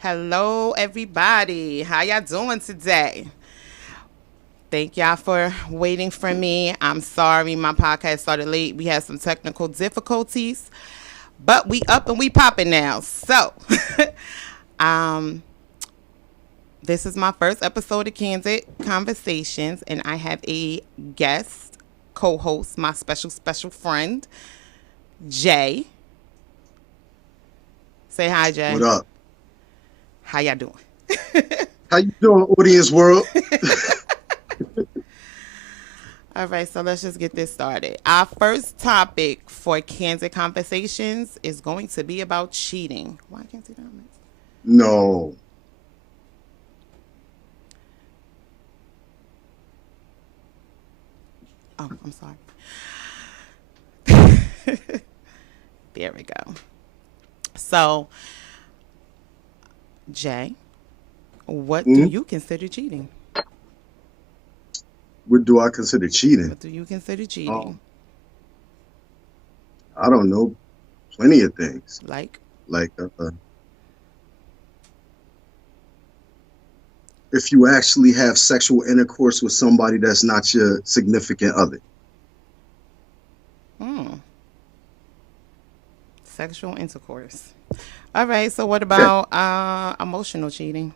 Hello, everybody. How y'all doing today? Thank y'all for waiting for me. I'm sorry my podcast started late. We had some technical difficulties, but we up and we popping now. So, um, this is my first episode of Kandid Conversations, and I have a guest co-host, my special friend, Jay. Say hi, What Jay. up? How y'all doing? How you doing, audience world? All right, so let's just get this started. Our first topic for Kandid Conversations is going to be about cheating. Why can't I see that? No. Oh, I'm sorry. There we go. So, Jay, what do Hmm? you consider cheating? What do I consider cheating? What do you consider Oh, cheating? I don't know. Plenty of things. Like, Like if you actually have sexual intercourse with somebody that's not your significant other. hmm, sexual intercourse. All right, so what Yeah. about emotional cheating?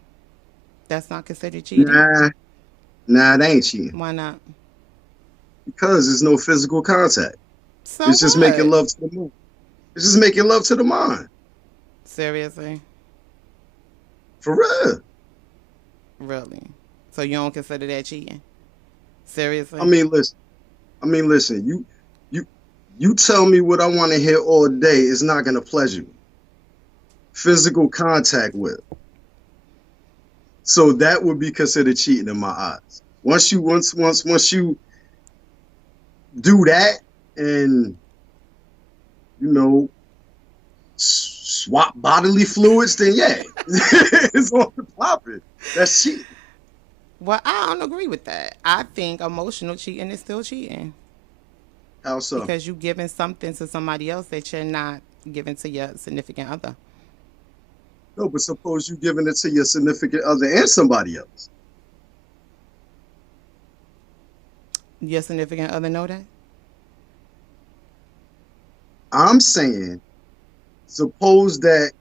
That's not considered cheating? Nah, nah, that ain't cheating. Why not? Because there's no physical contact. So It's just making what? love to the moon. It's just making love to the mind. Seriously? For real. Really? So you don't consider that cheating? I Seriously? mean, listen. I mean, listen. You, you tell me what I want to hear all day. It's not gonna pleasure me. Physical contact with. So that would be considered cheating in my eyes. Once you do that and you know swap bodily fluids, then yeah, it's on the popping. That's cheating. Well, I don't agree with that. I think emotional cheating is still cheating How so? because you giving something to somebody else that you're not giving to your significant other. No, but suppose you giving it to your significant other and somebody else. Your significant other know that? I'm saying, suppose that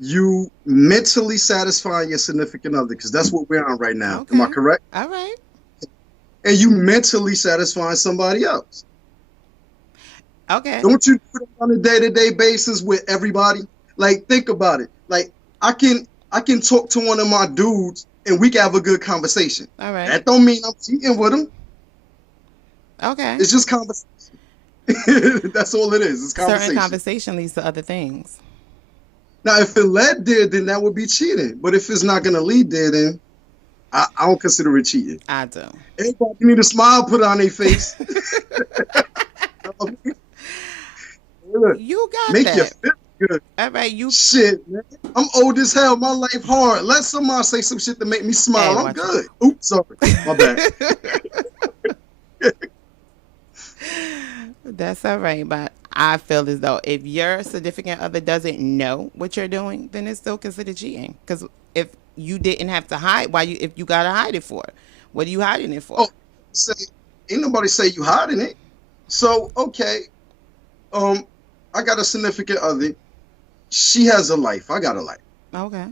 you mentally satisfy your significant other, because that's what we're on right now. Am I Okay. correct? All right. And you mentally satisfy somebody else. Okay. Don't you do it on a day-to-day basis with everybody? Like, think about it. Like, I can talk to one of my dudes and we can have a good conversation. All right. That don't mean I'm cheating with him. Okay. It's just conversation. That's all it is. It's Certain conversation. conversation leads to other things. Now, if it led there, then that would be cheating. But if it's not gonna lead there, then I don't consider it cheating. I do. Everybody need a smile put on their face. You got Make you that. feel good. All right. You. Shit, man. I'm old as hell. My life hard. Let somebody say some shit to make me Hey, smile. I'm watch it. good. Oops, sorry. My bad. That's all right, but I feel as though if your significant other doesn't know what you're doing, then it's still considered cheating. Because if you didn't have to hide, why you if you gotta hide it for? What are you hiding it for? Oh, say, ain't nobody say you hiding it. So, okay. Um, I got a significant other. She has a life. I got a life. Okay,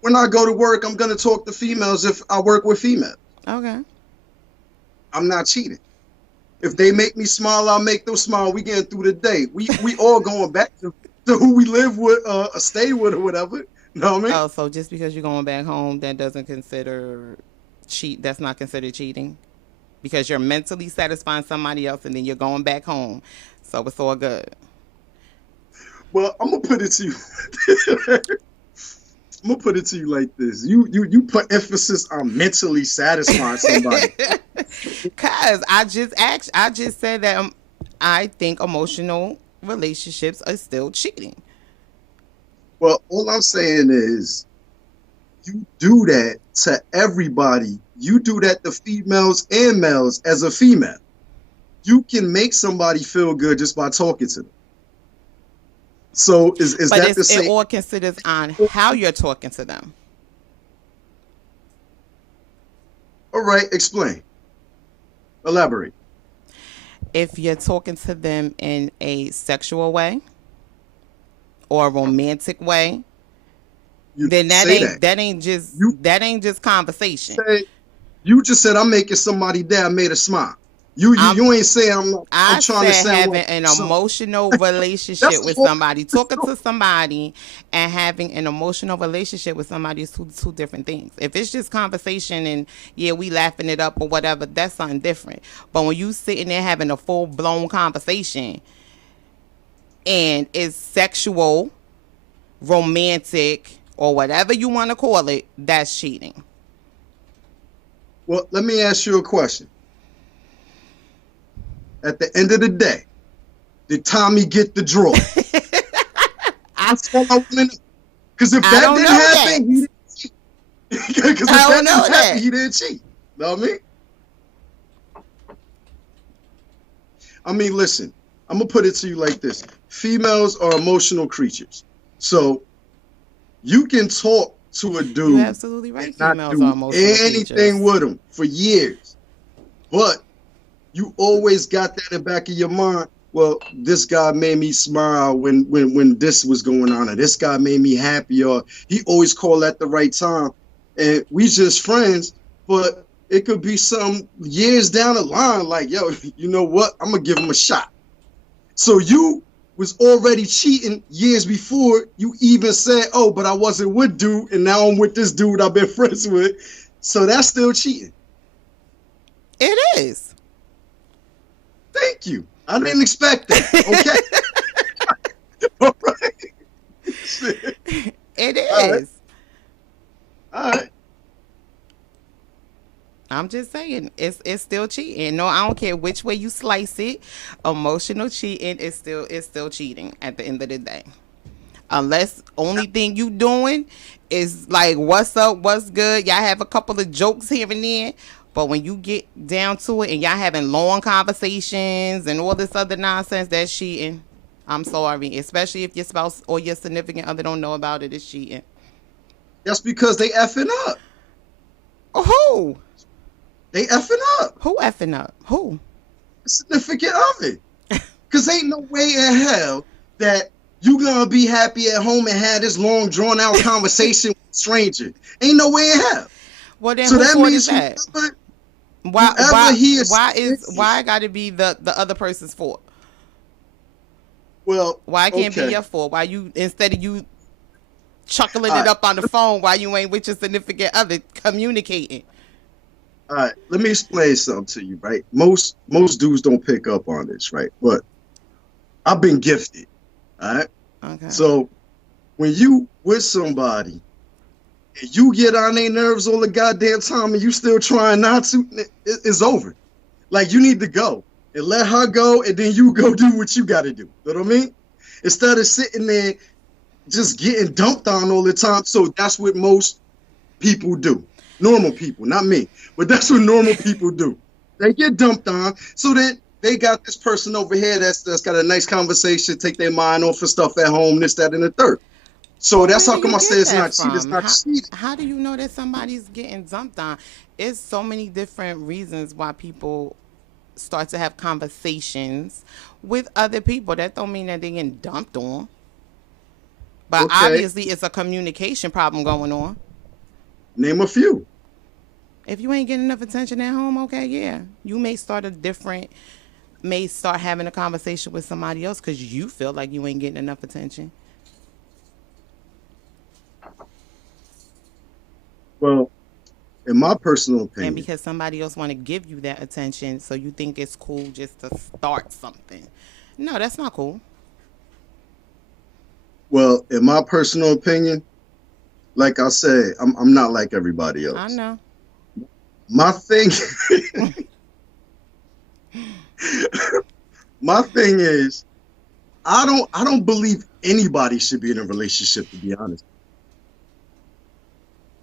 When I go to work, I'm gonna talk to females if I work with females. okay. I'm not cheating. If they make me smile, I'll make them smile. We getting through the day. We all going back to who we live with, stay with, or whatever. You know what I mean? Oh, so just because you're going back home, that doesn't consider cheat. That's not considered cheating because you're mentally satisfying somebody else, and then you're going back home. So it's all good. Well, I'm gonna put it to you. I'm gonna put it to you like this. You put emphasis on mentally satisfying somebody. Cause I just said that I think emotional relationships are still cheating. Well, all I'm saying is you do that to everybody. You do that to females and males as a female. You can make somebody feel good just by talking to them. So is But that the it same? all considers on how you're talking to them. All right, explain, elaborate. If you're talking to them in a sexual way or a romantic way, You then didn't say that. You that ain't just conversation. said you just said I'm making somebody day. I made a smile. I'm You ain't say I'm I trying to said sound like having an something. emotional That's relationship a with whole somebody, different talking story. to somebody and having an emotional relationship with somebody is two different things. If it's just conversation and yeah, we laughing it up or whatever, that's something different. But when you sitting there having a full blown conversation and it's sexual, romantic, or whatever you want to call it, that's cheating. Well, let me ask you a question. At the end of the day, did Tommy get the draw? I That's all I want to know. Because if I that don't didn't know that. happen, he didn't cheat. Because if I don't that didn't know happen, that. he didn't cheat. Know what I mean? I mean, listen, I'm gonna put it to you like this: females are emotional creatures, so you can talk to a You're dude absolutely and right. not Females are do emotional anything creatures. with him for years, but you always got that in the back of your mind. Well, this guy made me smile when this was going on, or this guy made me happy, or he always called at the right time, and we just friends. But it could be some years down the line, like, yo, you know what? I'm gonna give him a shot. So you was already cheating years before you even said, oh, but I wasn't with dude, and now I'm with this dude I've been friends with. So that's still cheating. It is. Thank you. I didn't expect that. Okay. All right. Shit. It All right. is. All right. I'm just saying, it's still cheating. No, I don't care which way you slice it. Emotional cheating is still cheating at the end of the day. Unless only thing you doing is like what's up, what's good. Y'all have a couple of jokes here and there. But when you get down to it and y'all having long conversations and all this other nonsense, that's cheating. I'm sorry, especially if your spouse or your significant other don't know about it, it's cheating. That's because they effing up. Who? They effing up. Who effing up? Who? The significant other. Because ain't no way in hell that you gonna be happy at home and have this long drawn out conversation with a stranger. Ain't no way in hell. Well, then So who that fault is means that? Why whoever why he is, why I got to be the other person's fault? well, Why it can't be okay. your fault? Why you instead of you chuckling All it right. up on the phone while you ain't with your significant other communicating? All right. Let me explain something to you, right? Most dudes don't pick up on this, right? But I've been gifted. All right. Okay. So when you with somebody and you get on their nerves all the goddamn time and you still trying not to, it's over. Like you need to go and let her go, and then you go do what you got to do. You know what I mean? Instead of sitting there just getting dumped on all the time. So that's what most people do. Normal people, not me, but that's what normal people do. They get dumped on, so then they got this person over here that's got a nice conversation, take their mind off of stuff at home, this, that, and the third. So But that's where how do come you I say get it's that not cheating. It's from? not cheating. How do you know that somebody's getting dumped on? It's so many different reasons why people start to have conversations with other people. That don't mean that they're getting dumped on. But Okay, obviously, it's a communication problem going on. name a few. If you ain't getting enough attention at home, okay, yeah, you may start having a conversation with somebody else because you feel like you ain't getting enough attention. Well, in my personal And opinion, because somebody else want to give you that attention, so you think it's cool just to start something. No, that's not cool. like I said, I'm not like everybody I else. know. My thing, my thing is, I don't believe anybody should be in a relationship. To be honest,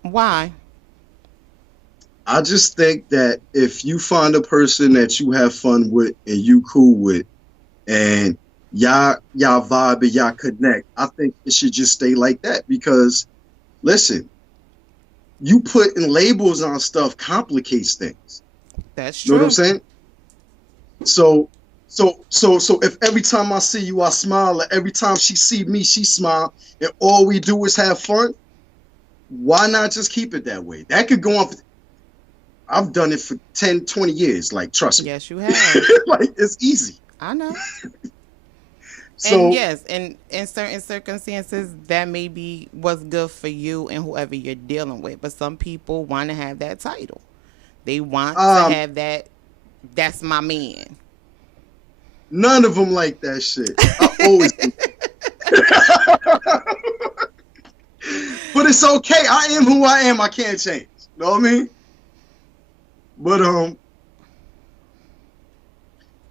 Why? I just think that if you find a person that you have fun with and you cool with, and y'all vibe and y'all connect. I think it should just stay like that because listen, you putting labels on stuff complicates things. That's You know what I'm true. saying? So so if every time I see you I smile, or every time she see me she smile, and all we do is have fun, why not just keep it that way? That could go on. I've done it for 10, 20 years. Like, trust me. Yes, you have. Like, it's easy. I know. And So, yes, and in certain circumstances, that may be what's good for you and whoever you're dealing with. But some people want to have that title. They want to um, have that. That's my man. none of them like that shit. I always do. But it's okay. I am who I am. I can't change. You know what I mean? But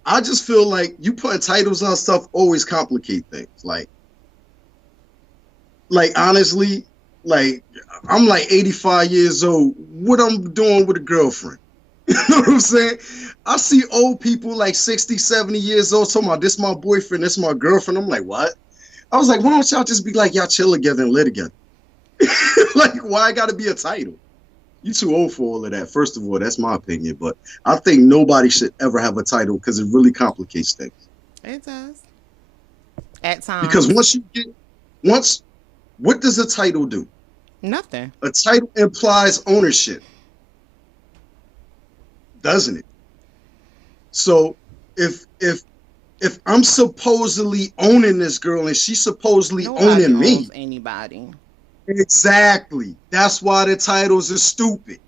I just feel like you putting titles on stuff always complicate things. Like honestly, like I'm like 85 years old. What I'm doing with a girlfriend? You know what I'm saying? I see old people like 60, 70 years old talking about this my boyfriend, this my girlfriend. I'm like, what? I was like, why don't y'all just be like y'all chill together and live together? Like, why I gotta be a title? You too old for all of that. First of all, that's my opinion. But I think nobody should ever have a title because it really complicates things. It does. At Because times, once what does a title do? nothing. A title implies ownership, doesn't it? So if I'm supposedly owning this girl and she's supposedly Nobody owning owns me, anybody. exactly. That's why the titles are stupid.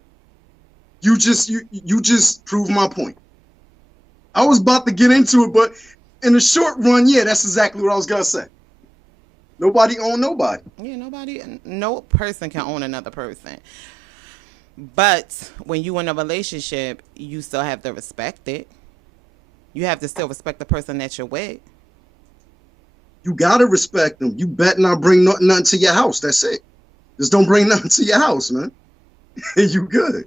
You just prove my point. I was about to get into it, but in the short run, yeah, that's exactly what I was gonna say. Nobody own nobody. Yeah, nobody, no person can own another person. But when you in a relationship, you still have to respect it. You have to still respect the person that you're with. You gotta respect them. You better not bring nothing to your house. That's it. Just don't bring nothing to your house, man. You good.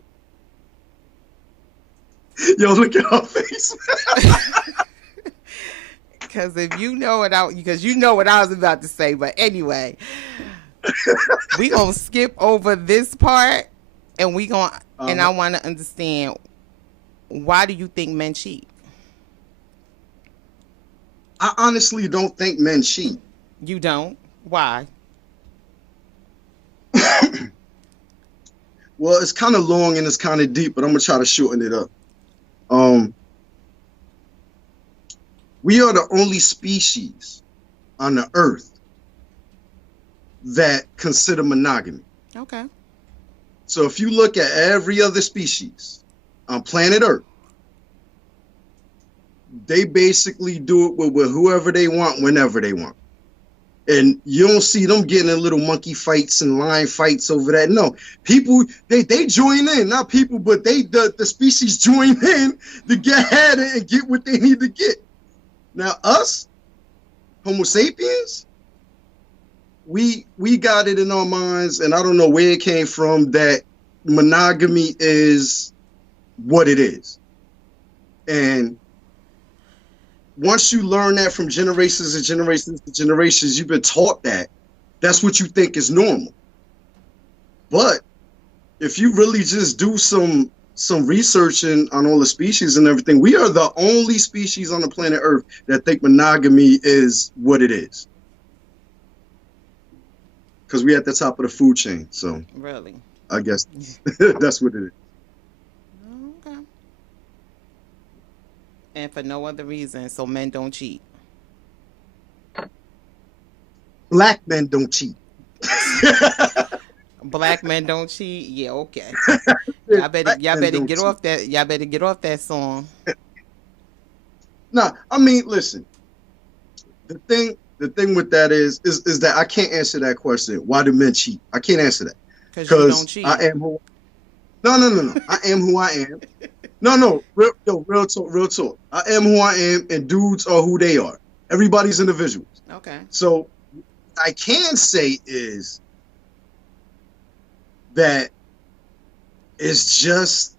Yo, look at her face. Because if you know what I, because you know what I was about to say, but anyway, we gonna skip over this part, and we gonna, and I Uh-huh. want to understand, why do you think men cheat? I honestly don't think men cheat. You don't. Why? Well, it's kind of long and it's kind of deep, but I'm gonna try to shorten it up. Um, we are the only species on the earth that consider monogamy. Okay. So if you look at every other species on planet Earth, they basically do it with whoever they want, whenever they want. And you don't see them getting in little monkey fights and lion fights over that. No, people they join in, not people, but the species join in to get at it and get what they need to get. Now us, Homo sapiens, we got it in our minds, and I don't know where it came from, that monogamy is what it is. And once you learn that from generations and generations and generations, you've been taught that. That's what you think is normal. But if you really just do some researching on all the species and everything, we are the only species on the planet Earth that think monogamy is what it is. Because we're at the top of the food chain. So Really? I guess that's what it is. Okay. And for no other reason, so men don't cheat. Black men don't cheat. Black men don't cheat. Yeah, okay. Y'all better, Black men don't get cheat. off that. Y'all better get off that song. Nah, I mean, listen. The thing with that is that I can't answer that question. Why do men cheat? I can't answer that Cause you don't because cheat. I am who. No. I am who I am. No. Real talk. Real talk. I am who I am, and dudes are who they are. Everybody's individuals. Okay. So I can say is that it's just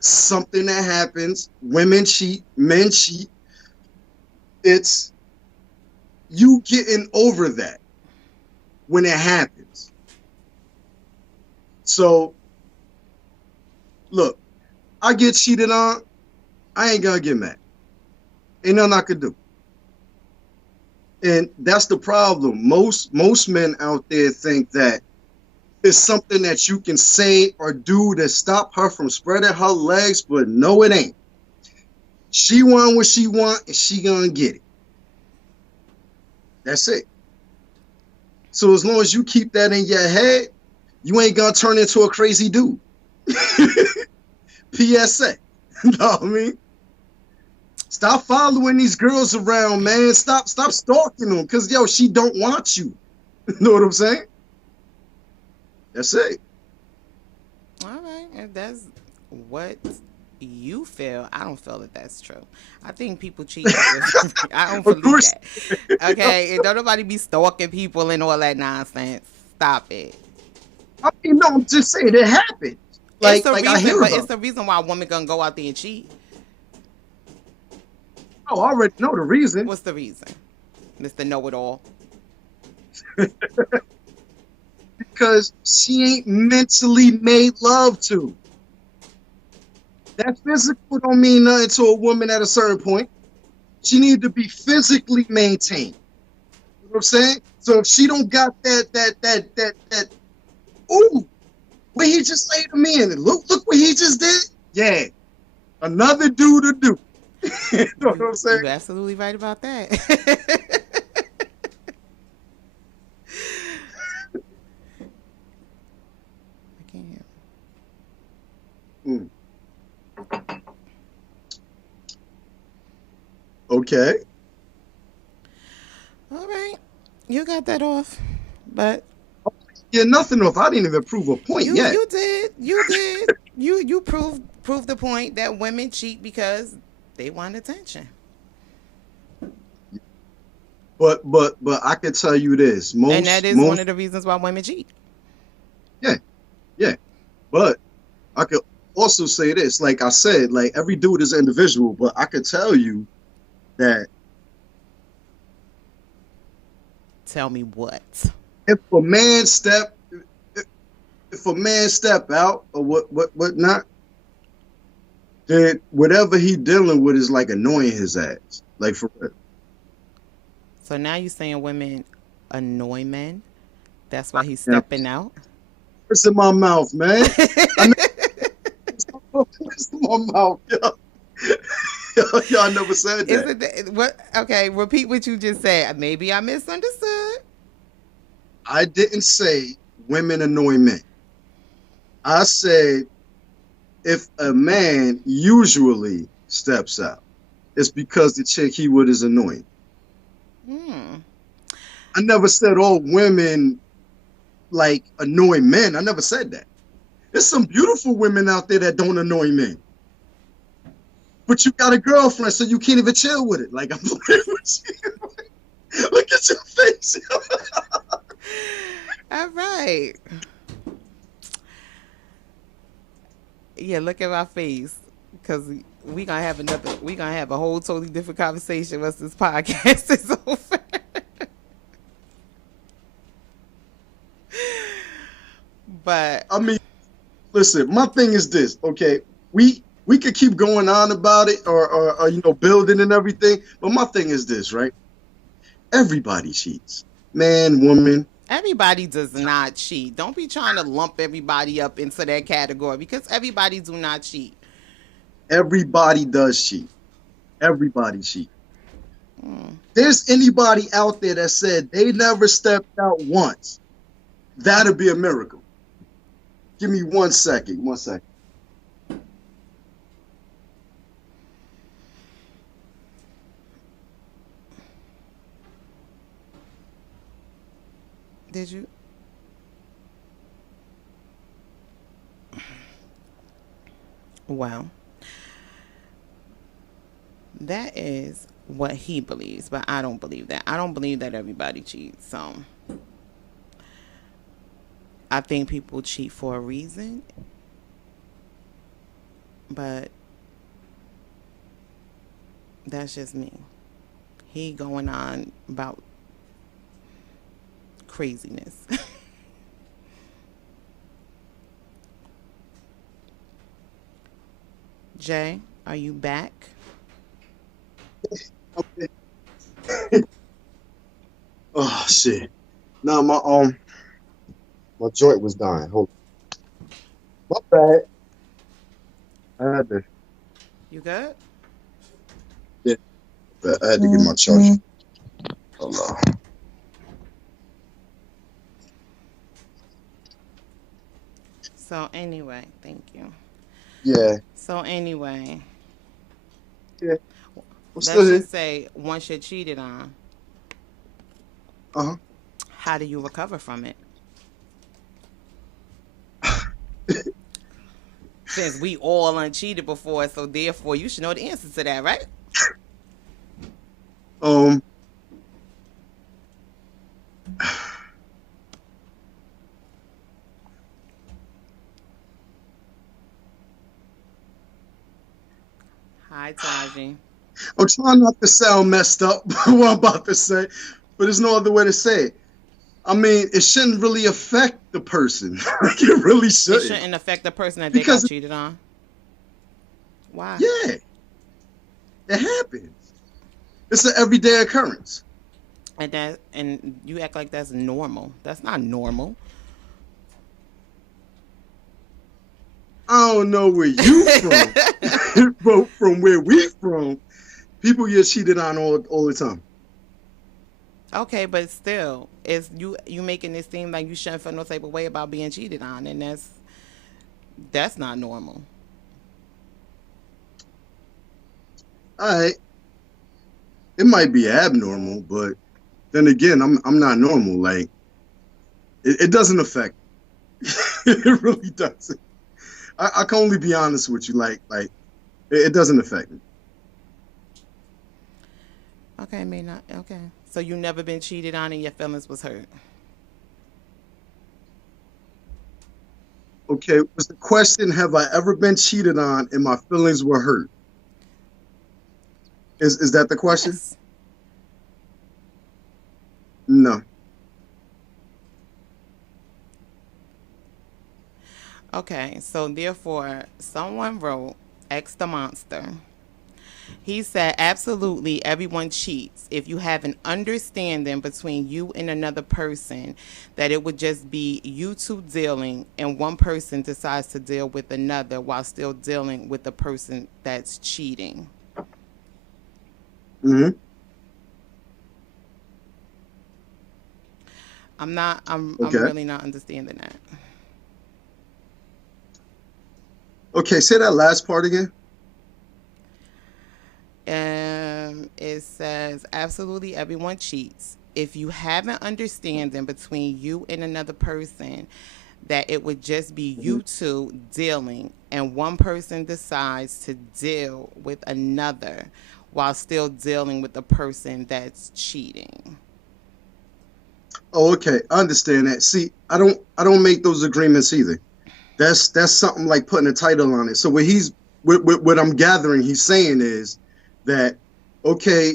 something that happens. Women cheat, men cheat. It's you getting over that when it happens. So look, I get cheated on, I ain't gonna get mad. Ain't nothing I could do. And that's the problem. Most men out there think that it's something that you can say or do to stop her from spreading her legs, but no, it ain't. She want what she want, and she gonna get it. That's it. So as long as you keep that in your head, you ain't gonna turn into a crazy dude. PSA. You know what I mean? Stop following these girls around, man. Stop stalking them. Cause yo, she don't want you. You know what I'm saying? That's it. All right, if that's what you feel, I don't feel that that's true. I think people cheat. I don't Of believe course. that. Okay, and don't nobody be stalking people and all that nonsense. Stop it. I mean, no, I'm just saying it happened. It's a Like I reason, hear but it's about it. the reason why a woman gonna go out there and cheat. Oh, I already know the reason. What's the reason, Mister Know It All? Because she ain't mentally made love to. That physical don't mean nothing to a woman at a certain point. She need to be physically maintained. You know what I'm saying? So if she don't got that, ooh, what he just laid him in. Look what he just did. Yeah, another dude to do. You know what I'm saying? You absolutely right about that. I can't hear. Mm, okay. All right, you got that off, but Yeah, nothing off. I didn't even prove a point you yet. you did you did you proved the point that women cheat because they want attention. But I can tell you this. And that is one Most of the reasons why women cheat. yeah, yeah. But I could also say this, like I said, like every dude is individual, but I could tell you that Tell me what. if a man step if a man step out or what not, then whatever he dealing with is like annoying his ass. Like for real. So now you're saying women annoy men. That's why he's Yeah. stepping out. What's in my mouth, man? I know what's in my mouth, yo. Y'all never said Is that. it what? Okay, repeat what you just said. Maybe I misunderstood. I didn't say women annoy men. I said if a man usually steps out, it's because the chick he with is annoying. Hmm. I never said all women like annoy men. I never said that. There's some beautiful women out there that don't annoy men. But you got a girlfriend, so you can't even chill with it. Like I'm playing with you. Look at your face. All right. Yeah, look at my face, because we gonna have a whole totally different conversation once this podcast is over. But I mean, listen, my thing is this, okay? We could keep going on about it or building and everything, but my thing is this, right? Everybody cheats. Man, woman, everybody does not cheat. Don't be trying to lump everybody up into that category, because everybody do not cheat. everybody does cheat. Everybody cheat. Mm. There's anybody out there that said they never stepped out once, that'd be a miracle. Give me 1 second. 1 second. Did you? Well, that is what he believes, but I don't believe that. I don't believe that everybody cheats. So I think people cheat for a reason, but that's just me. He going on about craziness. Jay, are you back? Okay. Oh shit. Nah, my joint was dying. Hold on. My bad. I had to You good? yeah, I had to get my charger. Hold on. So anyway, thank you. Yeah. So anyway, Yeah. I'm still let's here. just say once you're cheated on, Uh-huh. how do you recover from it? Since we all uncheated before, so therefore you should know the answer to that, right? Um Hi, Taji. I'm trying not to sound messed up by what I'm about to say, but there's no other way to say it. I mean, it shouldn't really affect the person. Like it really It shouldn't. shouldn't affect the person that they got Because cheated on. Why? yeah, it happens. It's an everyday occurrence. And you act like that's normal. That's not normal. I don't know where you from, but from where we from, people get cheated on all the time. Okay, but still, it's you making it seem like you shouldn't feel no type of way about being cheated on, and that's not normal. All right, it might be abnormal, but then again, I'm not normal. Like it doesn't affect. Me. It really doesn't. I can only be honest with you. Like it doesn't affect me. Okay, may not. Okay, so you never been cheated on and your feelings was hurt. Okay, was the question, have I ever been cheated on and my feelings were hurt? Is that the question? Yes. No. Okay, so therefore, someone wrote X the monster. He said, absolutely, everyone cheats. If you have an understanding between you and another person that it would just be you two dealing, and one person decides to deal with another while still dealing with the person that's cheating. Hmm. I'm Okay. really not understanding that. Okay, say that last part again. It says absolutely everyone cheats. If you have an understanding between you and another person that it would just be Hmm. you two dealing, and one person decides to deal with another while still dealing with the person that's cheating. Oh, okay. I understand that. See, I don't make those agreements either. That's something like putting a title on it. So what I'm gathering, he's saying is that okay,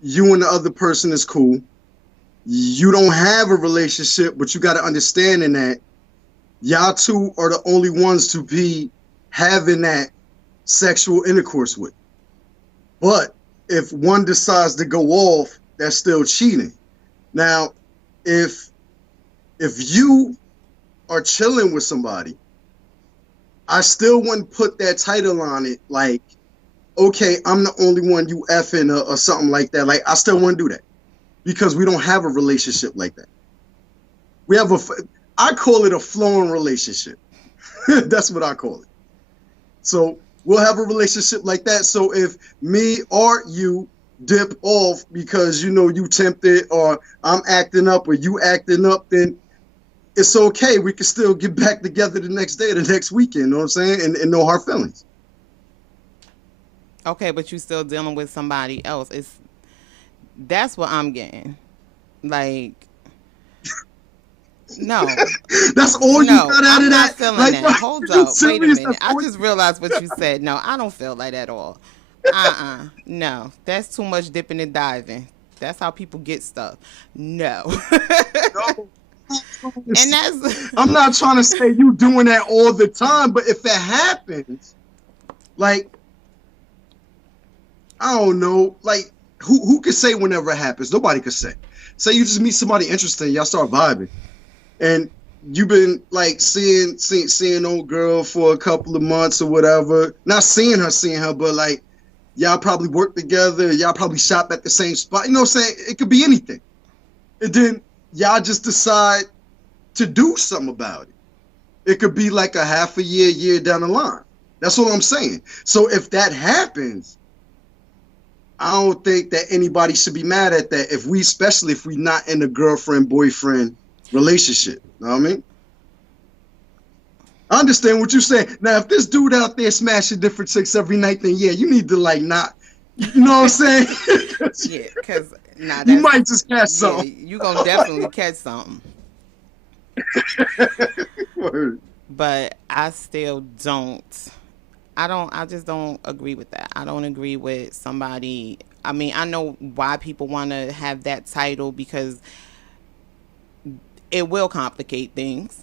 you and the other person is cool. You don't have a relationship, but you got to understand in that y'all two are the only ones to be having that sexual intercourse with. But if one decides to go off, that's still cheating. Now, if if you are chilling with somebody, I still wouldn't put that title on it like, okay, I'm the only one you effing or something like that. Like, I still wouldn't do that because we don't have a relationship like that. We have I call it a flowing relationship. That's what I call it. So we'll have a relationship like that. So if me or you dip off because you tempted or I'm acting up or you acting up, then it's okay. We can still get back together the next day, the next weekend. You know what I'm saying? And no hard feelings. Okay, but you still dealing with somebody else. It's That's what I'm getting. Like, no, That's all you no, got out I'm of not that? feeling Like, bro, that. Hold you up, wait a serious? minute. That's I all just realized what you said. No, I don't feel like that at all. No, that's too much dipping and diving. That's how people get stuff. No. No, And that's I'm not trying to say you doing that all the time, but if it happens, like, I don't know, like, who can say whenever it happens? Nobody can say. Say you just meet somebody interesting, y'all start vibing, and you've been like seeing old girl for a couple of months or whatever. Not seeing her, but like y'all probably work together, y'all probably shop at the same spot. You know what I'm saying? It could be anything. And then y'all just decide to do something about it. It could be like a half a year down the line. That's what I'm saying. So if that happens, I don't think that anybody should be mad at that especially if we're not in a girlfriend-boyfriend relationship. You know what I mean? I understand what you're saying. Now, if this dude out there smashing different chicks every night, then yeah, you need to like not, you know what I'm saying? yeah, because you might just catch something. you gonna definitely catch something. Word. But I still don't. I just don't agree with that. I don't agree with somebody. I mean, I know why people want to have that title because it will complicate things.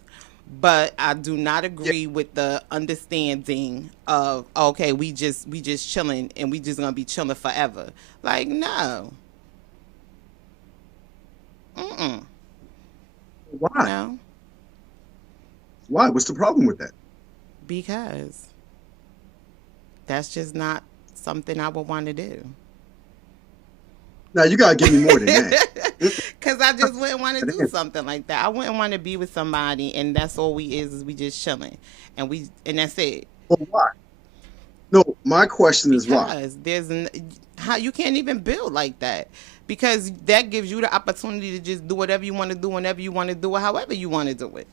But I do not agree with the understanding of okay, we just chilling and we just gonna be chilling forever. Like no, mm Why? no, Why? What's the problem with that? because that's just not something I would want to do. Now you gotta give me more than that. Because I just wouldn't want to do something like that. I wouldn't want to be with somebody and that's all we is we just chilling and that's it. But why? No, my question is why. Because how you can't even build like that because that gives you the opportunity to just do whatever you want to do whenever you want to do it, however you want to do it.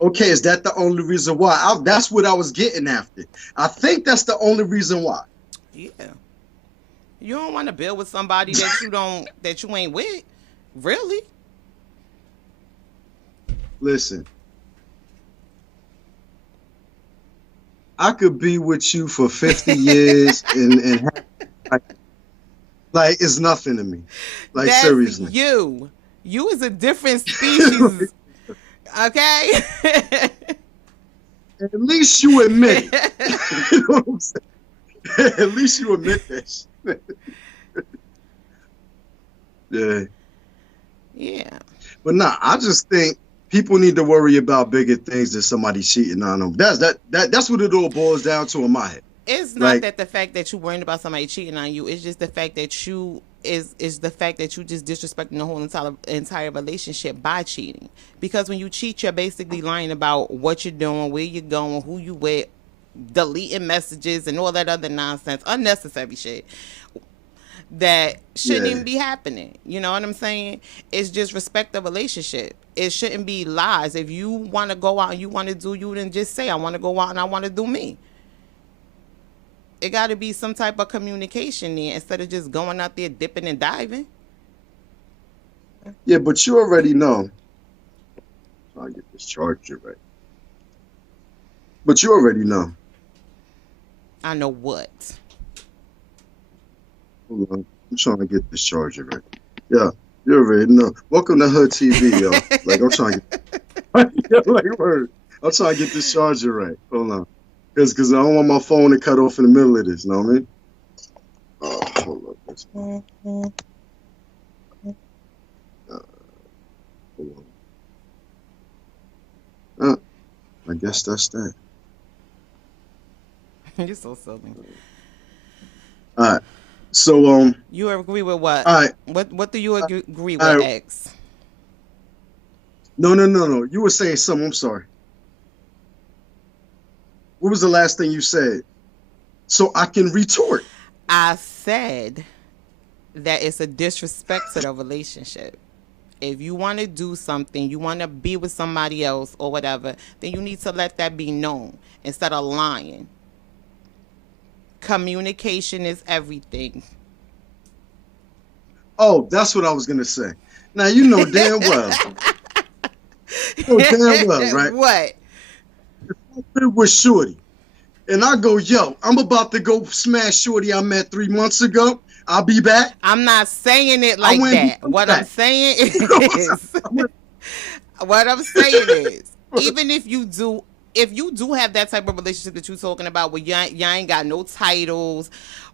Okay, is that the only reason why? That's what I was getting after. I think that's the only reason why. Yeah. You don't want to build with somebody that you ain't with. Really? Listen, I could be with you for 50 years and like it's nothing to me. Like That's seriously. you. You is a different species. Okay? At least you admit it. You know what I'm saying? At least you admit that shit. Yeah. Yeah. But nah, I just think people need to worry about bigger things than somebody cheating on them. That's what it all boils down to in my head. It's not that the fact that you're worrying about somebody cheating on you. It's just the fact that you is the fact that you just disrespecting the whole entire relationship by cheating. Because when you cheat, you're basically lying about what you're doing, where you're going, who you with, deleting messages and all that other nonsense, unnecessary shit that shouldn't even be happening. You know what I'm saying? It's just respect the relationship. It shouldn't be lies. If you want to go out and you want to do you, then just say, I want to go out and I want to do me. It got to be some type of communication there instead of just going out there dipping and diving. Yeah, but you already know. I'll get this charger right. But you already know. I know what. Hold on. I'm trying to get this charger right. Yeah, you already know. Welcome to Hood TV, yo. Like, I'm trying to get, like, word. I'm trying to get this charger right. Hold on. Because I don't want my phone to cut off in the middle of this, you know what I mean? Oh, hold up. Hold on. I guess that's that. You're so silly. All right. So, you agree with what? All right. What do you agree with, right. X? No. You were saying something. I'm sorry. What was the last thing you said? So I can retort. I said that it's a disrespect to the relationship. If you want to do something, you want to be with somebody else or whatever, then you need to let that be known instead of lying. Communication is everything. Oh, that's what I was going to say. Now, you know damn well. Right? What? If with Shorty, and I go, yo, I'm about to go smash Shorty I met 3 months ago. I'll be back. I'm not saying it I like went that. before that. I went, What I'm saying is, even if you do have that type of relationship that you're talking about, where y'all ain't got no titles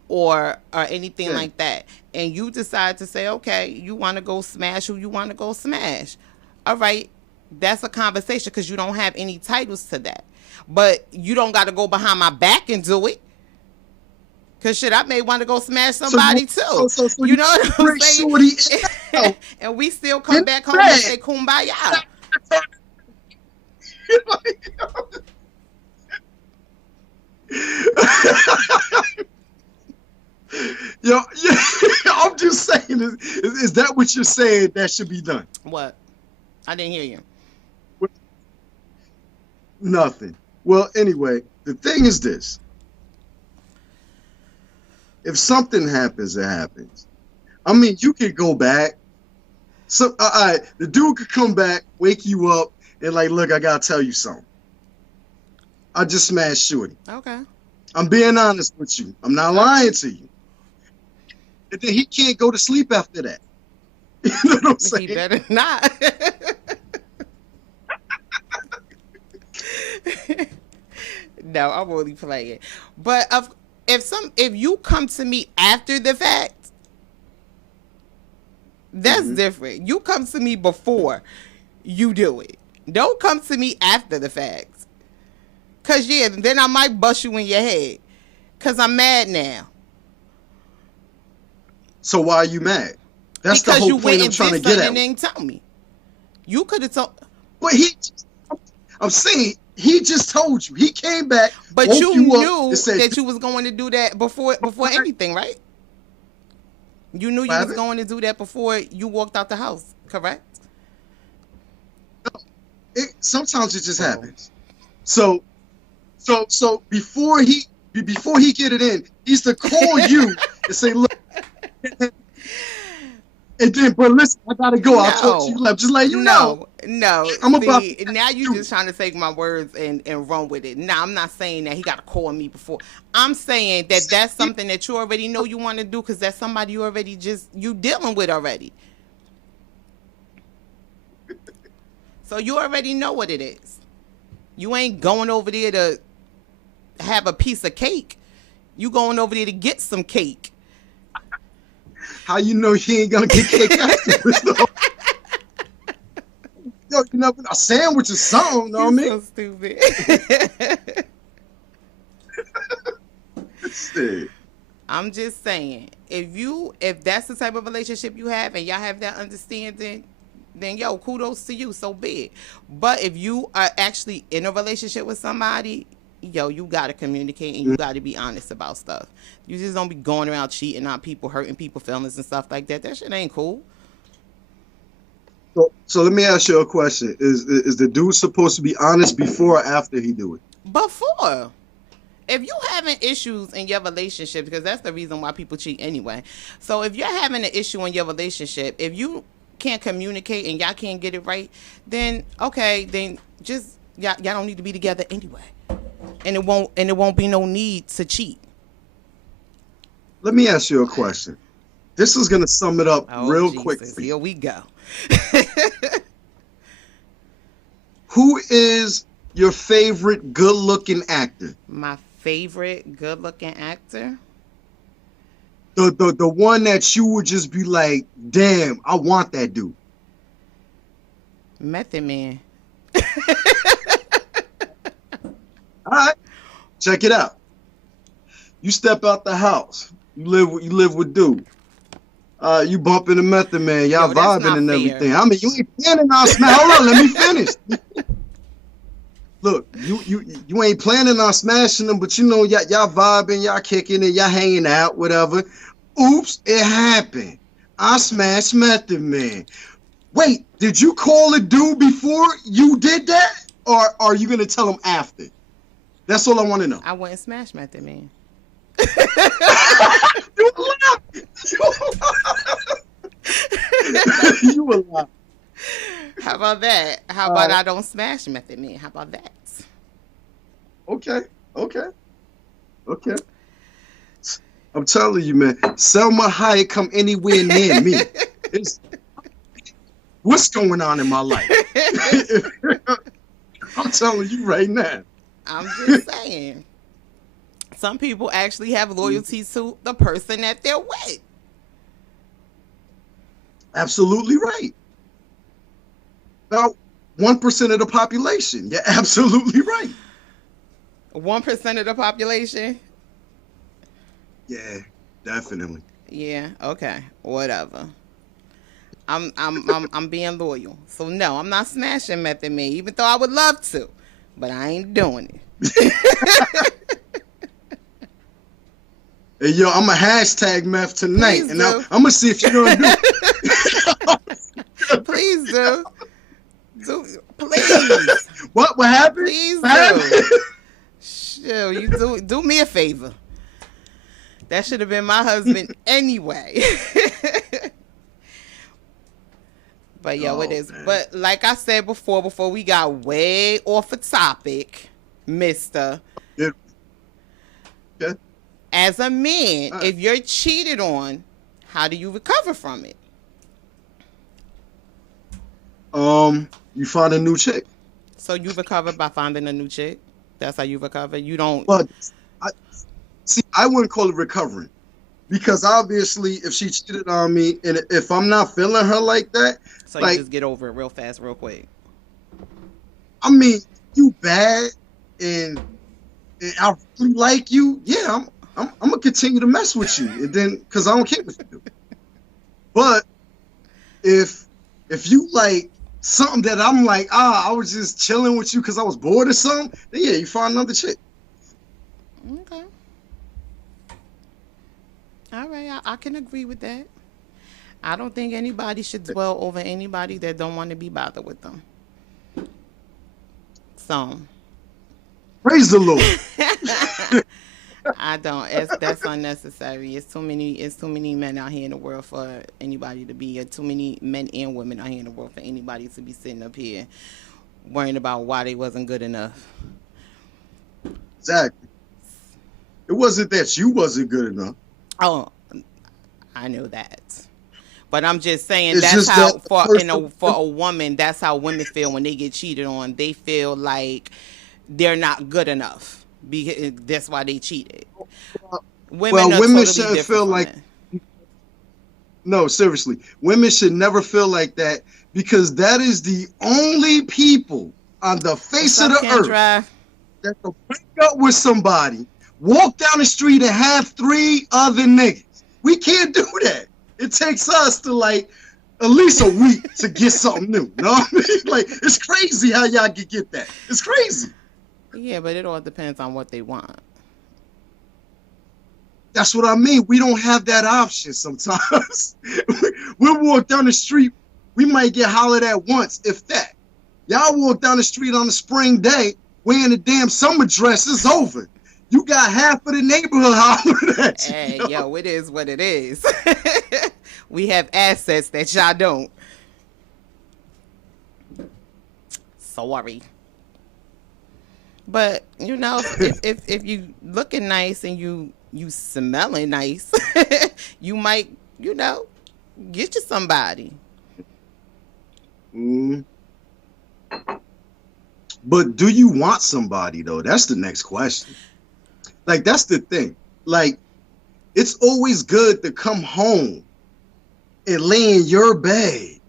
or anything yeah. like that, and you decide to say, okay, you want to go smash who you want to go smash, all right, that's a conversation because you don't have any titles to that, but you don't got to go behind my back and do it. Cause shit, I may want to go smash So you somebody too. so You you know what I'm bring saying? Shorty in the house, And we still in come back home and bed. say kumbaya. Yo, yeah, I'm just saying, is that what you're saying that should be done? What? I didn't hear you. Nothing. Well, anyway, the thing is this. If something happens, it happens. I mean, you could go back. So, the dude could come back, wake you up, and like, look, I gotta tell you something. I just smashed Shorty. Okay. I'm being honest with you. I'm not lying to you. And then he can't go to sleep after that. You know what I'm saying? He better not. No, I'm only playing. But if you come to me after the fact, that's different. You come to me before you do it. Don't come to me after the fact. Cause yeah, then I might bust you in your head. Cause I'm mad now. So why are you mad? That's Because the you whole went point I'm and trying to did get something at. and didn't tell me. You could have told. But I'm saying, he just told you. He came back, But woke you you up, knew and said, that you was going to do that before anything, right? You knew you was going to do that before you walked out the house, correct? sometimes it just happens. So before he get it in, he's to call you and say, look, and then, but listen, I gotta go. I'll talk to you later. Just let you know. No. I'm about See, to now you just trying to take my words and run with it. Now, I'm not saying that he got to call me before. I'm saying that that's something that you already know you want to do because that's somebody you already you dealing with already. So you already know what it is. You ain't going over there to have a piece of cake. You going over there to get some cake. How you know he ain't gonna get cake afterwards, though? Yo, you know, a sandwich or something, know what I mean? So stupid. I'm just saying, if that's the type of relationship you have and y'all have that understanding, then yo, kudos to you, so be it. But if you are actually in a relationship with somebody, yo, you gotta communicate and you gotta be honest about stuff. You just don't be going around cheating on people, hurting people's feelings and stuff like that. That shit ain't cool. So let me ask you a question: Is the dude supposed to be honest before or after he do it? Before. If you having issues in your relationship, because that's the reason why people cheat anyway. So if you're having an issue in your relationship, if you can't communicate and y'all can't get it right, then okay, then just y'all don't need to be together anyway. And it won't be no need to cheat. Let me ask you a question. This is gonna sum it up real quick for you. Here we go. Who is your favorite good-looking actor? My favorite good-looking actor? The one that you would just be like, damn, I want that dude. Method Man. All right, check it out. You step out the house. You live with dude. You bump into Method Man. Y'all vibing and everything. Fair. I mean, you ain't planning on smashing. Hold on, let me finish. Look, you ain't planning on smashing them, but you know y'all vibing, y'all kicking it, y'all hanging out, whatever. Oops, it happened. I smashed Method Man. Wait, did you call a dude before you did that, or are you gonna tell him after? That's all I want to know. I wouldn't smash Method Man. You alive? You alive? How about that? How about I don't smash Method Man? How about that? Okay. I'm telling you, man. Selma Hayek come anywhere near me. It's what's going on in my life. I'm telling you right now. I'm just saying. Some people actually have loyalty to the person that they're with. Absolutely right. Now, 1% of the population. You're absolutely right. 1% of the population? Yeah, definitely. Yeah, okay. Whatever. I'm being loyal. So no, I'm not smashing Method Man, even though I would love to. But I ain't doing it. Hey, yo, I'm a hashtag meth tonight, Please and do. I'm gonna see if you're gonna do it. Please do. Please. What happened? Please What happened? do. Sure, you do me a favor. That should have been my husband anyway. But yo, it is. Man. But like I said before we got way off the topic, Mister. Yeah. Okay. As a man, Right. if you're cheated on, how do you recover from it? You find a new chick. So you recover by finding a new chick? That's how you recover? You don't... But I wouldn't call it recovering. Because obviously, if she cheated on me, and if I'm not feeling her like that, So like, you just get over it real fast, real quick. I mean, you bad, and I really like you. Yeah, I'm gonna continue to mess with you, and then because I don't care what you do. But if you like something that I'm like, I was just chilling with you because I was bored or something, then yeah, you find another chick. Okay. All right, I can agree with that. I don't think anybody should dwell over anybody that don't want to be bothered with them. So Praise the Lord. I don't. That's unnecessary. It's too many men out here in the world for anybody to be. Too many men and women out here in the world for anybody to be sitting up here worrying about why they wasn't good enough. Exactly. It wasn't that you wasn't good enough. Oh, I know that. But I'm just saying It's that's just how that for a woman, that's how women feel when they get cheated on. They feel like they're not good enough. That's why they cheated. Women women totally shouldn't different feel from like men. no, seriously. Women should never feel like that because that is the only people on the face of the earth that can break up with somebody, walk down the street and have 3 other niggas. We can't do that. It takes us to like at least a week to get something new. You know what I mean? Like, it's crazy how y'all can get that. It's crazy. Yeah, but it all depends on what they want. That's what I mean. We don't have that option sometimes. We'll walk down the street. We might get hollered at once, if that. Y'all walk down the street on a spring day wearing a damn summer dress. It's over. You got half of the neighborhood hollering at you. Hey, You know? yo, it is what it is. We have assets that y'all don't. Sorry. But, you know, if you looking nice and you smelling nice, you might, you know, get you somebody. But do you want somebody, though? That's the next question. Like, that's the thing. Like, it's always good to come home and lay in your bed.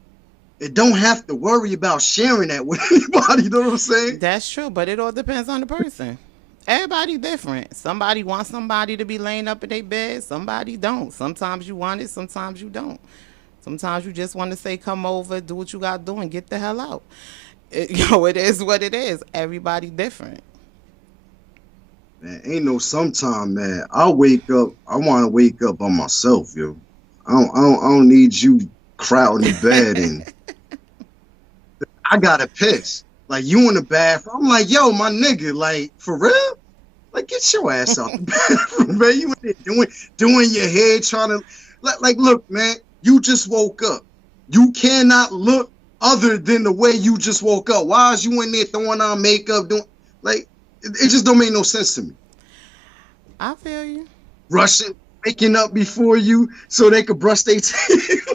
And don't have to worry about sharing that with anybody. You know what I'm saying? That's true, but it all depends on the person. Everybody different. Somebody wants somebody to be laying up in their bed. Somebody don't. Sometimes you want it. Sometimes you don't. Sometimes you just want to say, come over, do what you got to do, and get the hell out. It is what it is. Everybody different. Man, ain't no sometime, man. I wake up. I want to wake up on myself, yo. I don't need you crowding the bed and I gotta piss. Like, you in the bathroom. I'm like, yo, my nigga, like, for real? Like, get your ass out the bathroom, man. You in there doing your hair, trying to like, look, man, you just woke up. You cannot look other than the way you just woke up. Why is you in there throwing on makeup, doing like it just don't make no sense to me. I feel you. Rushing waking up before you so they could brush their teeth.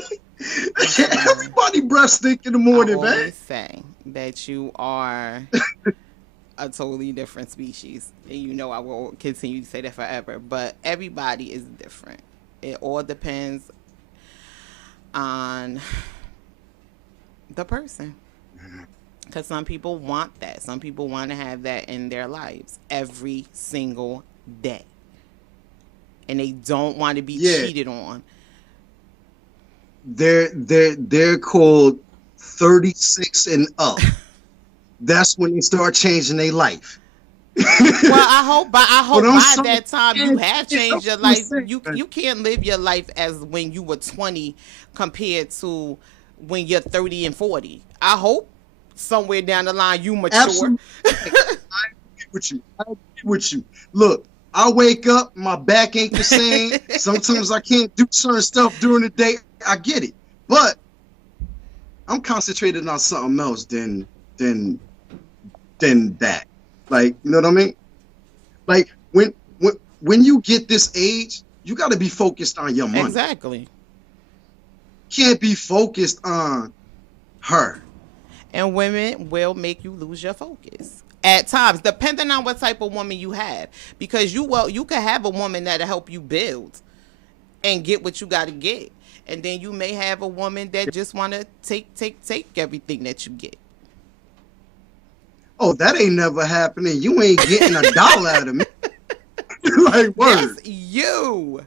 Okay. Everybody brush stink in the I morning, man. always say that you are a totally different species. And you know I will continue to say that forever. But everybody is different. It all depends on the person. Because some people want that. Some people want to have that in their lives every single day. And they don't want to be Yeah, cheated on. they're called 36 and up. That's when they start changing their life. Well, I But hope I'm by sorry, that time you man, have it's up changed your to life. say, man. You can't live your life as when you were 20 compared to when you're 30 and 40. I hope somewhere down the line you mature. Absolutely. I agree with you. I agree with you. Look, I wake up, my back ain't the same. Sometimes I can't do certain stuff during the day. I get it. But I'm concentrated on something else than than that. Like, you know what I mean? Like when you get this age, you got to be focused on your money. Exactly. Can't be focused on her. And women will make you lose your focus at times, depending on what type of woman you have. Because you could have a woman that'll help you build and get what you got to get, and then you may have a woman that just want to take everything that you get. Oh, that ain't never happening. You ain't getting a dollar out of me. Like, That's word. you.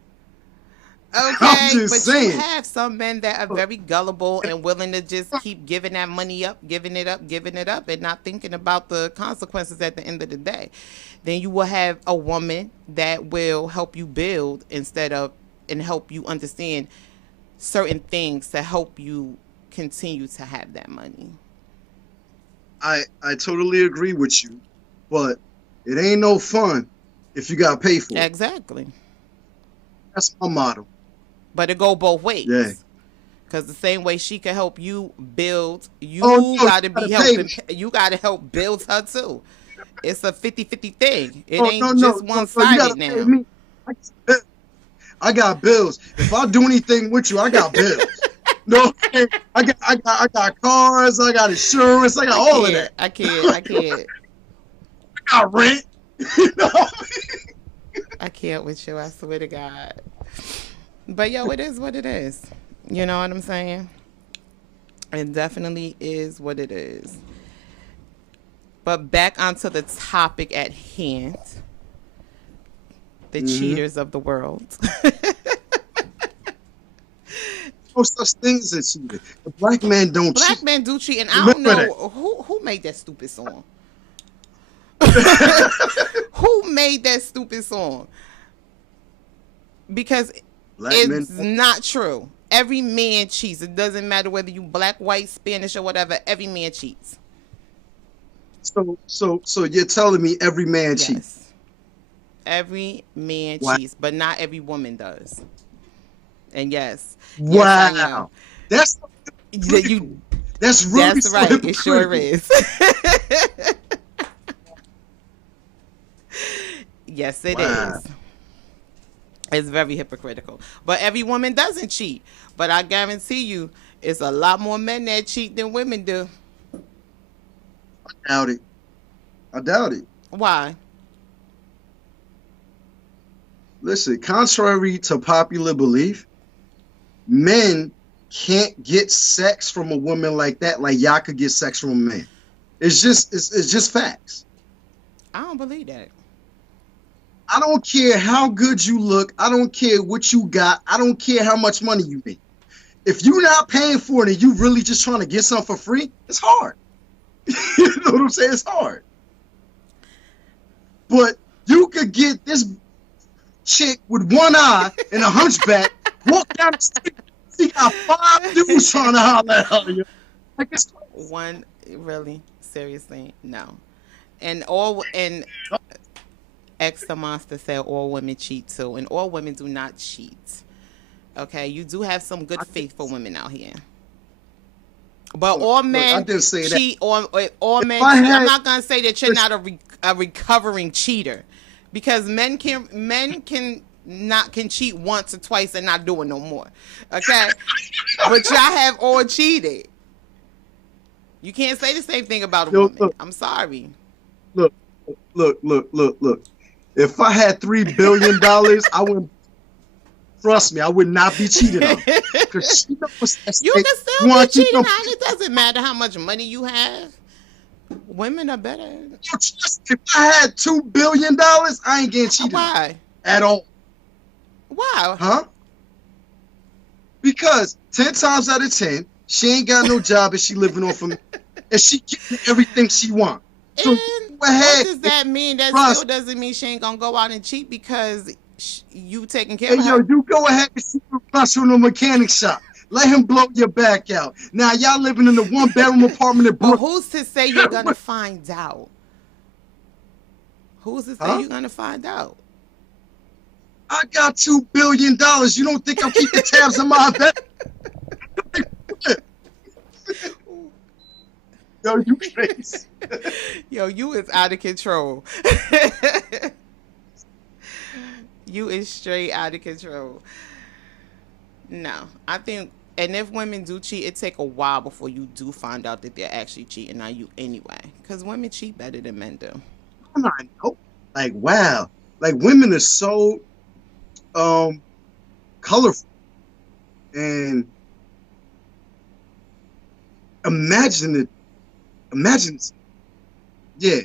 I'm Okay, just but you saying. have some men that are very gullible and willing to just keep giving that money up, giving it up, giving it up, and not thinking about the consequences at the end of the day. Then you will have a woman that will help you build instead of and help you understand certain things to help you continue to have that money. I totally agree with you, but it ain't no fun if you got to pay for it. Exactly. That's my motto. But it go both Yeah. ways. Because the same way she can help you build, Oh you no, you got to gotta be pay helping. me. You got to help build her too. It's a 50-50 thing. It Oh ain't just one no, you sided gotta pay now. me. I, I got bills. If I do anything with you, I got bills. No, I got cars. I got insurance. I got I all of can't. that. I can't. I can't. I got rent. You know what I mean? I can't with you. I swear to God. But yo, it is what it is. You know what I'm saying? It definitely is what it is. But back onto the topic at hand, the Mm-hmm. cheaters of the world. No such thing as a cheater. The black man don't Black cheat. men do cheat, and I don't Remember that. know who made that stupid song. Who made that stupid song? Because Black men. it's not true. Every man cheats. It doesn't matter whether you black, white, Spanish, or whatever. Every man cheats. So you're telling me every man cheats? Yes, every man Wow. cheats, but not every woman does. And yes, I know. Wow. That's That critical. you. That's really That's so right. It sure hypocritical. is. Yes, it Wow. is. It's very hypocritical. But every woman doesn't cheat. But I guarantee you, it's a lot more men that cheat than women do. I doubt it. I doubt it. Why? Listen, contrary to popular belief, men can't get sex from a woman like that, like y'all could get sex from a man. It's just facts. I don't believe that. I don't care how good you look. I don't care what you got. I don't care how much money you make. If you're not paying for it and you really just trying to get something for free, it's hard. You know what I'm saying? It's hard. But you could get this chick with one eye and a hunchback walk down the street. She got 5 dudes trying to holler at her. Like, it's crazy. One, really, seriously, no. And X the monster said all women cheat too, and all women do not cheat. Okay, you do have some good faithful women out here. But all Look, I men didn't say that. cheat. All men I cheat. I'm had- not gonna say that you're not a recovering cheater, because men can not can cheat once or twice and not do it no more. Okay? But y'all have all cheated. You can't say the same thing about a Yo, woman. look, I'm sorry. look, look. If I had $3 billion, I wouldn't. Trust me, I would not be cheated on. Cause she knows that You thing. can You still be want to keep cheating them. on. It doesn't matter how much money you have. Women are better. Trust me, if I had $2 billion, I ain't getting cheated on Why? at all. Why? Huh? Because 10 times out of 10, she ain't got no job and she living off of me. And she getting everything she want. So And go what ahead does and that mean? That still trust. doesn't mean she ain't gonna go out and cheat because you taking care Hey, of yo, her. you go ahead and see Russell in the mechanic shop. Let him blow your back out. Now, y'all living in a one-bedroom apartment in But Brooklyn. who's to say you're gonna find out? Who's to say Huh? you're gonna find out? I got $2 billion. You don't think I'm keeping tabs on my investment? Yo, you crazy. Yo, you is out of control. You is straight out of control. No, I think, and if women do cheat, it take a while before you do find out that they're actually cheating on you anyway. Because women cheat better than men do. I know. Like, wow. Like, women are so um colorful and imagine it. Imagine, yeah.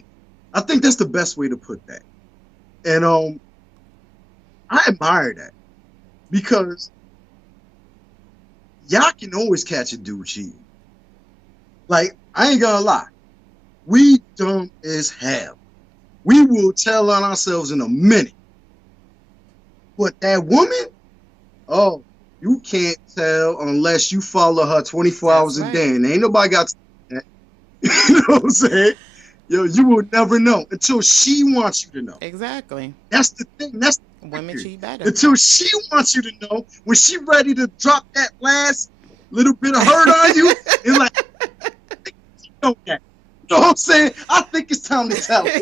I think that's the best way to put that. And I admire that because y'all can always catch a dude cheating. Like, I ain't gonna lie. We dumb as hell. We will tell on ourselves in a minute. But that woman, oh, you can't tell unless you follow her 24 That's hours a right. day. And ain't nobody got that. You know what I'm saying? Yo, you will never know until she wants you to know. Exactly. That's the thing. That's the Women secret. cheat better. Until she wants you to know, when she ready to drop that last little bit of hurt on you, it's like, you know that. You know what I'm saying? I think it's time to tell her.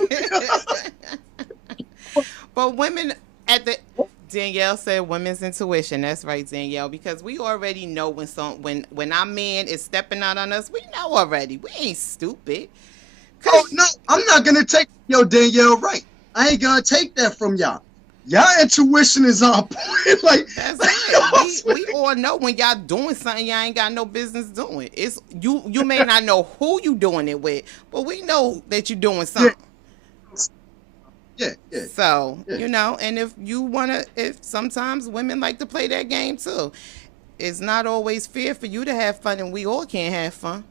But women at the Danielle said women's intuition. That's right, Danielle, because we already know when our man is stepping out on us, we know already. We ain't stupid. Oh, Cause no, I'm not going to take, yo, Danielle, right. I ain't going to take that from y'all. Y'all intuition is on point. that's Like, right. We all know when y'all doing something y'all ain't got no business doing. It's you may not know who you doing it with, but we know that you doing yeah, something. yeah, So, yeah. and if sometimes women like to play that game too. It's not always fair for you to have fun and we all can't have fun.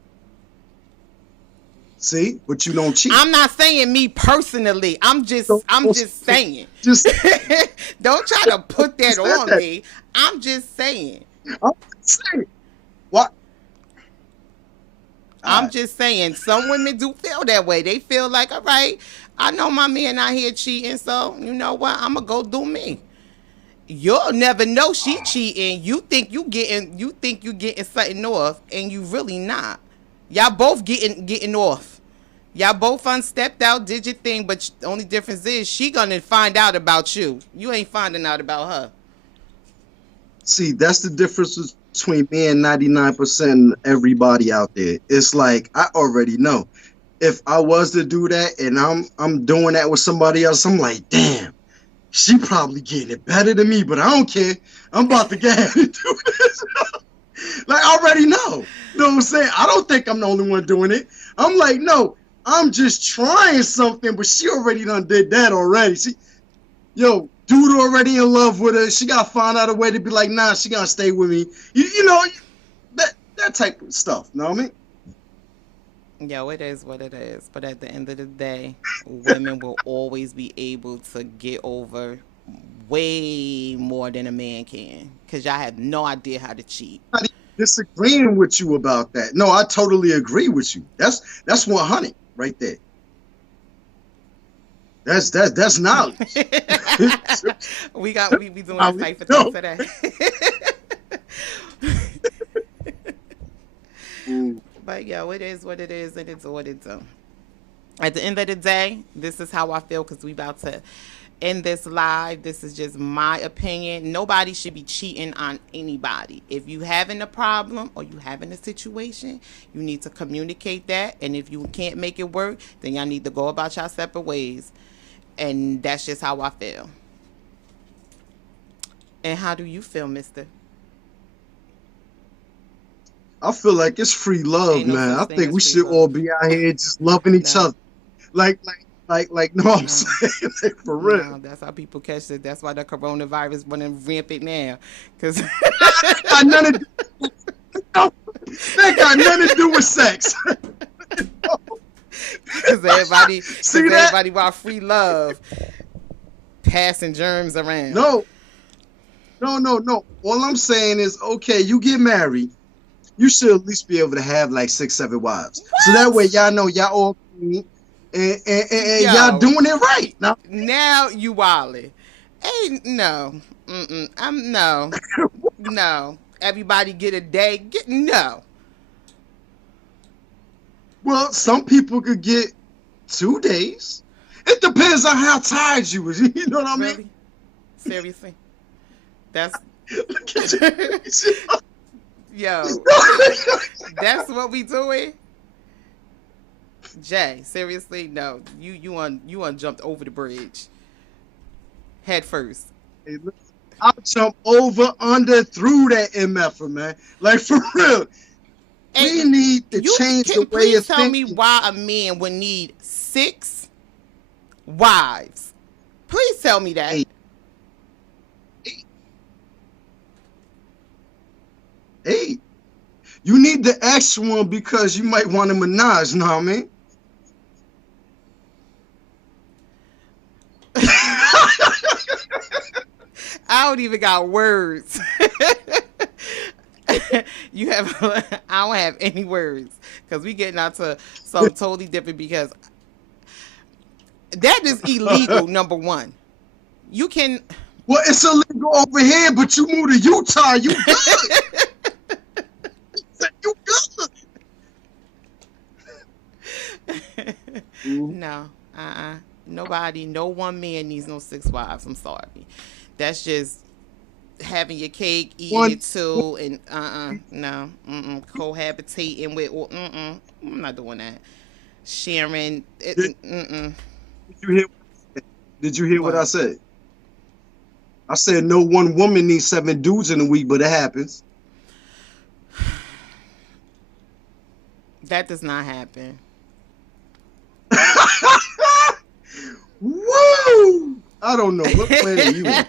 See, but you don't cheat. I'm not saying me personally. I'm Don't, just saying. just Don't try to put that said on that. me. I'm just saying. I'm saying, what? All I'm right. just saying some women do feel that way. They feel like, all right, I know my man out here cheating, so you know what? I'm gonna go do me. You'll never know she cheating. You think you getting something off, and you really not. Y'all both getting off. Y'all both unstepped out, did your thing, but the only difference is she gonna find out about you. You ain't finding out about her. See, that's the difference between me and 99% of everybody out there. It's like I already know. If I was to do that and I'm doing that with somebody else, I'm like, damn, she probably getting it better than me, but I don't care. I'm about to get ahead and do this. Like I already know. You know what I'm saying? I don't think I'm the only one doing it. I'm like, no, I'm just trying something, but she already done did that already. Yo, dude already in love with her. She got to find out a way to be like, nah, she gonna stay with me. You know, that type of stuff. You know what I mean? Yo, it is what it is. But at the end of the day, women will always be able to get over way more than a man can. Because y'all have no idea how to cheat. I'm not even disagreeing with you about that. No, I totally agree with you. That's 100 right there. That's knowledge. We doing a cipher talk No. today. Mm. But yo, it is what it is, and it's what it's. At the end of the day, this is how I feel because we about to in this live. This is just my opinion. Nobody should be cheating on anybody. If you having a problem or you having a situation, you need to communicate that. And if you can't make it work, then y'all need to go about y'all separate ways. And that's just how I feel. And how do you feel, mister? I feel like it's free love, Ain't no man. I such thing think as we free should love. all be out here just loving each No. other. No, I'm No. saying, like, for real. No, that's how people catch it. That's why the coronavirus running rampant now. Because Got nothing to do, no, that got nothing to do with sex. See that? everybody want free love, passing germs around. No. All I'm saying is, okay, you get married, you should at least be able to have like 6, 7 wives. So that way y'all know y'all all clean and y'all doing it right. Now you wildin'. Hey, no. No. Everybody get a day. No. Well, some people could get 2 days. It depends on how tired you was. You know what I mean? Really? Seriously? That's yo. That's what we doing? Jay, seriously? No. You on jumped over the bridge. Head first. Hey, listen, I'll jump over, under, through that MF, man. Like, for real. We need to change the way please of tell thinking. me why a man would need 6 wives. Please tell me that. 8. You need the extra one because you might want a menage, know what I mean? I don't even got words. I don't have any words because we getting out to something totally different because that is illegal. Number one, you can. Well, it's illegal over here, but you move to Utah, you good. You good. No, nobody, no one man needs no 6 wives. I'm sorry. That's just having your cake, eating it too, and no, cohabitating with, I'm not doing that. Sharing, Did you hear what I said? I said no one woman needs 7 dudes in a week, but it happens. That does not happen. Woo! I don't know what planet you in.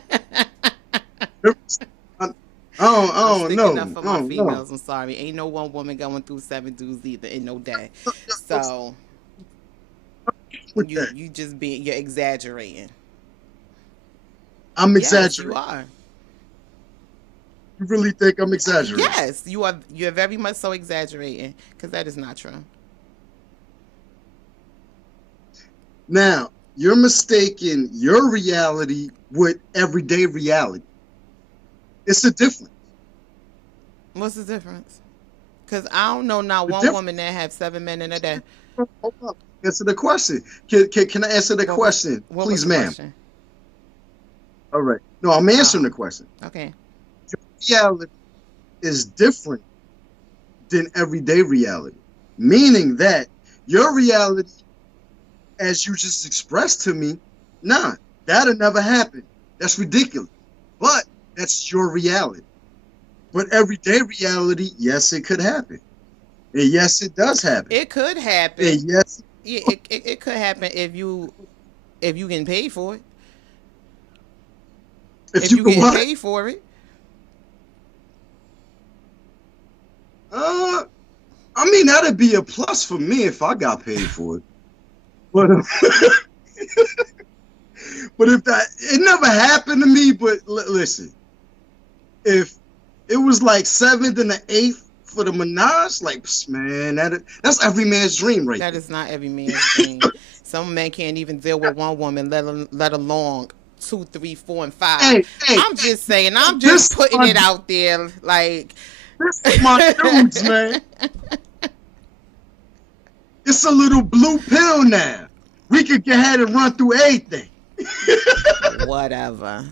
I don't know. Enough for my females. I'm sorry. Ain't no one woman going through 7 dudes either in no day. So you just you're exaggerating. I'm exaggerating. Yes, you are. You really think I'm exaggerating? Yes, you are. You're very much so exaggerating because that is not true. Now, you're mistaking your reality with everyday reality. It's a difference. What's the difference? Because I don't know not one woman that have 7 men in a day. Hold up. Answer the question. Can I answer the question? Please, ma'am. Question? All right. No, I'm answering the question. Okay. Your reality is different than everyday reality. Meaning that your reality, as you just expressed to me, that'll never happen. That's ridiculous. But that's your reality. But everyday reality, yes, it could happen. And yes, it does happen. It could happen. And yes. Yeah, it could happen if you getting paid for it. If you getting paid for it. I mean, that'd be a plus for me if I got paid for it. But but if it never happened to me. But listen, if it was like 7th and the 8th for the menage, like, man, that's every man's dream, right? That is not every man's dream. Some men can't even deal with one woman, let alone 2, 3, 4, and 5. Hey, I'm just saying. I'm just putting it out there, like. This is my dudes, man. It's a little blue pill now. We could go ahead and run through everything. Whatever.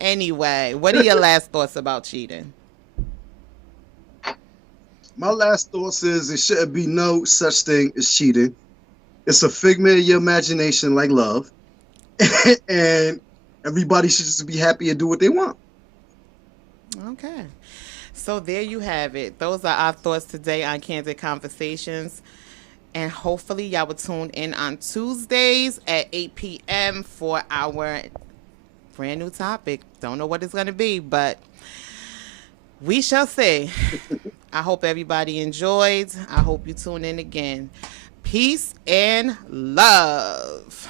Anyway, what are your last thoughts about cheating? My last thoughts is it shouldn't be no such thing as cheating. It's a figment of your imagination, like love, and everybody should just be happy and do what they want. Okay. So there you have it. Those are our thoughts today on Candid Conversations. And hopefully y'all will tune in on Tuesdays at 8 p.m. for our brand new topic. Don't know what it's going to be, but we shall see. I hope everybody enjoyed. I hope you tune in again. Peace and love.